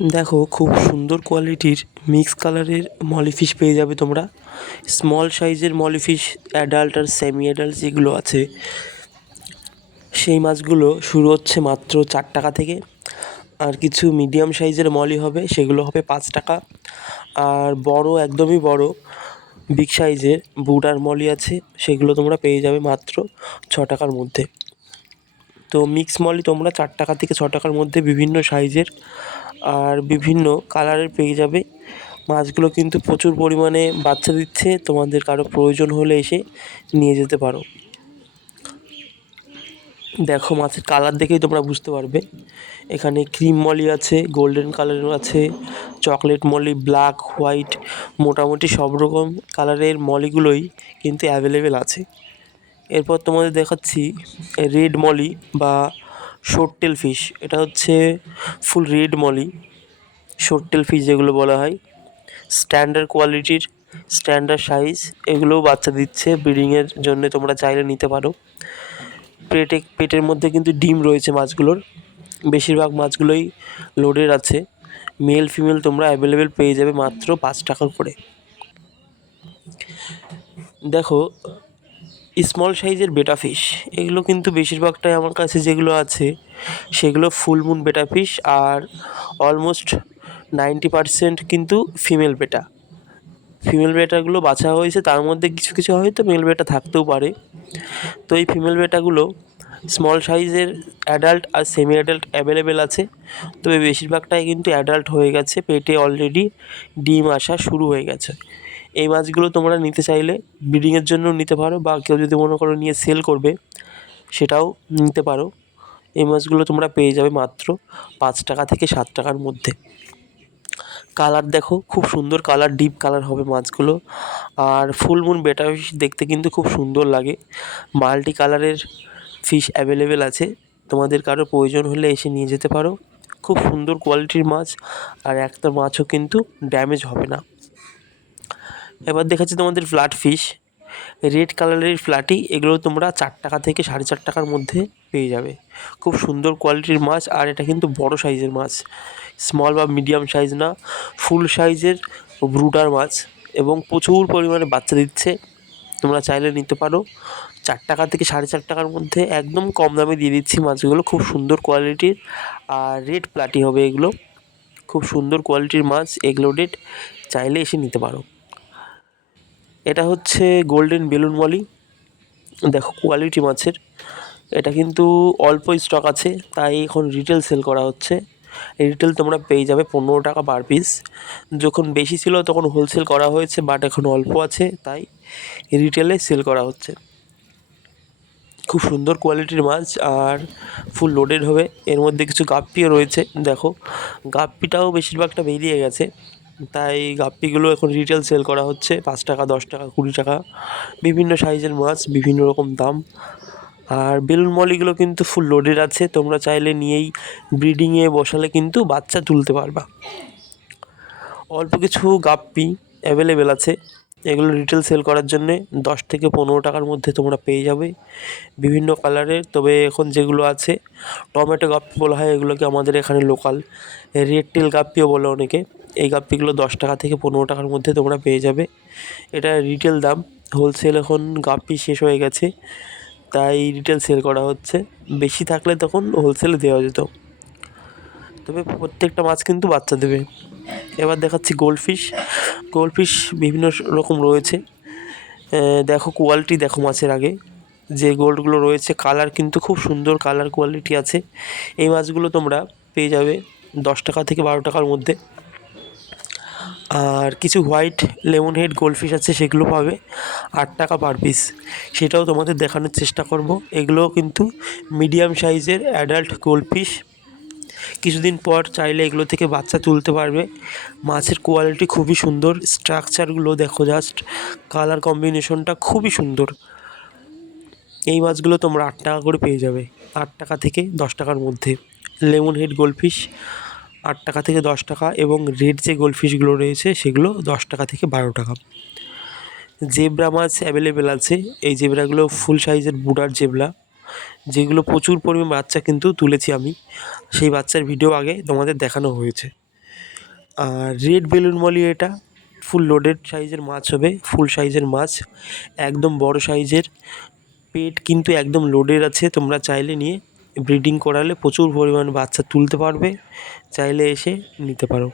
দেখো, খুব সুন্দর কোয়ালিটির মিক্স কালারের মলি ফিশ পেয়ে যাবে তোমরা। স্মল সাইজের মলি ফিশ অ্যাডাল্ট আর সেমি অ্যাডাল্ট যেগুলো আছে, সেই মাছগুলো শুরু হচ্ছে মাত্র চার টাকা থেকে। আর কিছু মিডিয়াম সাইজের মলি হবে, সেগুলো হবে পাঁচ টাকা। আর বড়, একদমই বড় বিগ সাইজের বুট আর মলি আছে, সেগুলো তোমরা পেয়ে যাবে মাত্র ছ টাকার মধ্যে। তো মিক্স মলি তোমরা চার টাকা থেকে ছ টাকার মধ্যে বিভিন্ন সাইজের আর বিভিন্ন কালারের পেয়ে যাবে। মাছগুলো কিন্তু প্রচুর পরিমাণে বাচ্চা দিচ্ছে, তোমাদের কারও প্রয়োজন হলে এসে নিয়ে যেতে পারো। দেখো মাছের কালার দেখেই তোমরা বুঝতে পারবে। এখানে ক্রিম মলি আছে গোল্ডেন কালারের আছে চকলেট মলি ব্ল্যাক হোয়াইট মোটামুটি সব রকম কালারের মলিগুলোই কিন্তু অ্যাভেলেবেল আছে। এরপর তোমাদের দেখাচ্ছি রেড মলি বা শোরটেল ফিশ, এটা হচ্ছে full red molly. Short tail fish যেগুলো বলা হয়। স্ট্যান্ডার্ড কোয়ালিটির, স্ট্যান্ডার্ড সাইজ, এগুলোও বাচ্চা দিচ্ছে ব্রিডিংয়ের জন্য তোমরা চাইলে নিতে পারো। পেটে, পেটের মধ্যে কিন্তু ডিম রয়েছে মাছগুলোর। বেশিরভাগ মাছগুলোই লোডের আছে। মেল, ফিমেল তোমরা অ্যাভেলেবেল পেয়ে যাবে মাত্র পাঁচ টাকা করে দেখো স্মল সাইজের বেটা ফিশ এগুলো কিন্তু বেশিরভাগটাই আমার কাছে যেগুলো আছে, সেগুলো ফুল মুন বেটা ফিশ আর অলমোস্ট নাইনটি পারসেন্ট কিন্তু ফিমেল বেটা ফিমেল বেটাগুলো বাছা হয়েছে, তার মধ্যে কিছু কিছু হয়তো মেল বেটা থাকতেও পারে। তো এই ফিমেল বেটাগুলো স্মল সাইজের অ্যাডাল্ট আর সেমি অ্যাডাল্ট অ্যাভেলেবেল আছে। তবে বেশিরভাগটাই কিন্তু অ্যাডাল্ট হয়ে গেছে, পেটে অলরেডি ডিম আসা শুরু হয়ে গেছে। এই মাছগুলো তোমরা নিতে চাইলে ব্রিডিংয়ের জন্য নিতে পারো বা কেউ যদি মনে করো নিয়ে সেল করবে, সেটাও নিতে পারো। এই মাছগুলো তোমরা পেয়ে যাবে মাত্র পাঁচ টাকা থেকে সাত টাকার মধ্যে। কালার দেখো, খুব সুন্দর কালার ডিপ কালার হবে মাছগুলো। আর ফুল মুন বেটা ফিশ দেখতে কিন্তু খুব সুন্দর লাগে। মাল্টি কালারের ফিশ অ্যাভেলেবেল আছে। তোমাদের কারও প্রয়োজন হলে এসে নিয়ে যেতে পারো। খুব সুন্দর কোয়ালিটির মাছ, আর একটা মাছও কিন্তু ড্যামেজ হবে না। এবার দেখাচ্ছি তোমাদের ফ্ল্যাট ফিশ রেড কালারের ফ্ল্যাটি এগুলো তোমরা চার টাকা থেকে সাড়ে চার টাকার মধ্যে পেয়ে যাবে। খুব সুন্দর কোয়ালিটির মাছ, আর এটা কিন্তু বড় সাইজের মাছ। স্মল বা মিডিয়াম সাইজ না ফুল সাইজের ব্রুডার মাছ এবং প্রচুর পরিমাণে বাচ্চা দিচ্ছে। তোমরা চাইলে নিতে পারো। চার টাকা থেকে সাড়ে চার টাকার মধ্যে একদম কম দামে দিয়ে দিচ্ছি মাছগুলো, খুব সুন্দর কোয়ালিটির আর রেড প্লাটি হবে এগুলো। খুব সুন্দর কোয়ালিটির মাছ, এগুলো রেড চাইলে এসে নিতে পারো। এটা হচ্ছে গোল্ডেন বেলুন মলি দেখো কোয়ালিটি মাছের। এটা কিন্তু অল্প স্টক আছে, তাই এখন রিটেল সেল করা হচ্ছে। রিটেল তোমরা পেয়ে যাবে পনেরো টাকা পার পিস যখন বেশি ছিল তখন হোলসেল করা হয়েছে বাট এখন অল্প আছে, তাই রিটেলে সেল করা হচ্ছে। খুব সুন্দর কোয়ালিটির মাছ, আর ফুল লোডেড হবে। এর মধ্যে কিছু গাপ্পিও রয়েছে। দেখো, গাপ্পিটাও বেশিরভাগটা বেরিয়ে গেছে। তাই গাপ্পিগুলো এখন রিটেল সেল করা হচ্ছে, পাঁচ টাকা, দশ টাকা, কুড়ি টাকা। বিভিন্ন সাইজের মাছ, বিভিন্ন রকম দাম। আর বেলুন মলিগুলো কিন্তু ফুল লোডেড আছে, তোমরা চাইলে নিয়েই ব্রিডিংয়ে বসালে কিন্তু বাচ্চা তুলতে পারবা। অল্প কিছু গাপ্পি অ্যাভেলেবেল আছে, এগুলো রিটেল সেল করার জন্যে দশ থেকে পনেরো টাকার মধ্যে তোমরা পেয়ে যাবে। বিভিন্ন কালারের তবে এখন যেগুলো আছে, টমেটো গাপ্পি বলা হয়, এগুলোকে আমাদের এখানে লোকাল রেড টেল গাপ্পিও বলে অনেকে। এই গাপ্পিগুলো দশ টাকা থেকে পনেরো টাকার মধ্যে তোমরা পেয়ে যাবে। এটা রিটেল দাম। হোলসেল এখন গাপ্পি শেষ হয়ে গেছে, তাই রিটেল সেল করা হচ্ছে। বেশি থাকলে তখন হোলসেলে দেওয়া যেত। তবে প্রত্যেকটা মাছ কিন্তু বাচ্চা দেবে। এবার দেখাচ্ছি গোল্ডফিশ গোল্ডফিশ বিভিন্ন রকম রয়েছে। দেখো কোয়ালিটি দেখো মাছের আগে। যে গোল্ডগুলো রয়েছে কালার কিন্তু খুব সুন্দর কালার কোয়ালিটি আছে। এই মাছগুলো তোমরা পেয়ে যাবে দশ টাকা থেকে বারো টাকার মধ্যে। আর কিছু হোয়াইট লেমন হেড গোল্ডফিশ আছে, সেগুলো পাবে। আট টাকা পার পিস সেটাও তোমাদের দেখানোর চেষ্টা করব। এগুলোও কিন্তু মিডিয়াম সাইজের অ্যাডাল্ট গোল্ডফিশ কিছুদিন পর চাইলে এগুলো থেকে বাচ্চা তুলতে পারবে। মাছের কোয়ালিটি খুবই সুন্দর। স্ট্রাকচারগুলো দেখো জাস্ট কালার কম্বিনেশনটা খুবই সুন্দর। এই মাছগুলো তোমরা আট টাকা করে পেয়ে যাবে। আট টাকা থেকে দশ টাকার মধ্যে। লেমন হেড গোল্ডফিশ আট টাকা থেকে দশ টাকা এবং রেড যে গোলফিশগুলো রয়েছে সেগুলো দশ টাকা থেকে বারো টাকা। জেবরা মাছ অ্যাভেলেবেল আছে। এই জেবরাগুলো ফুল সাইজের বুড়ার জেবরা। যেগুলো প্রচুর পরিমাণ বাচ্চা কিন্তু তুলেছি আমি। সেই বাচ্চার ভিডিও আগে তোমাদের দেখানো হয়েছে। আর রেড বেলুন মলি এটা ফুল লোডেড সাইজের মাছ হবে। ফুল সাইজের মাছ, একদম বড় সাইজের পেট কিন্তু একদম লোডের আছে, তোমরা চাইলে নিয়ে ব্রিডিং করালে প্রচুর পরিমাণ বাচ্চা তুলতে পারবে চাইলে এসে নিতে পারো।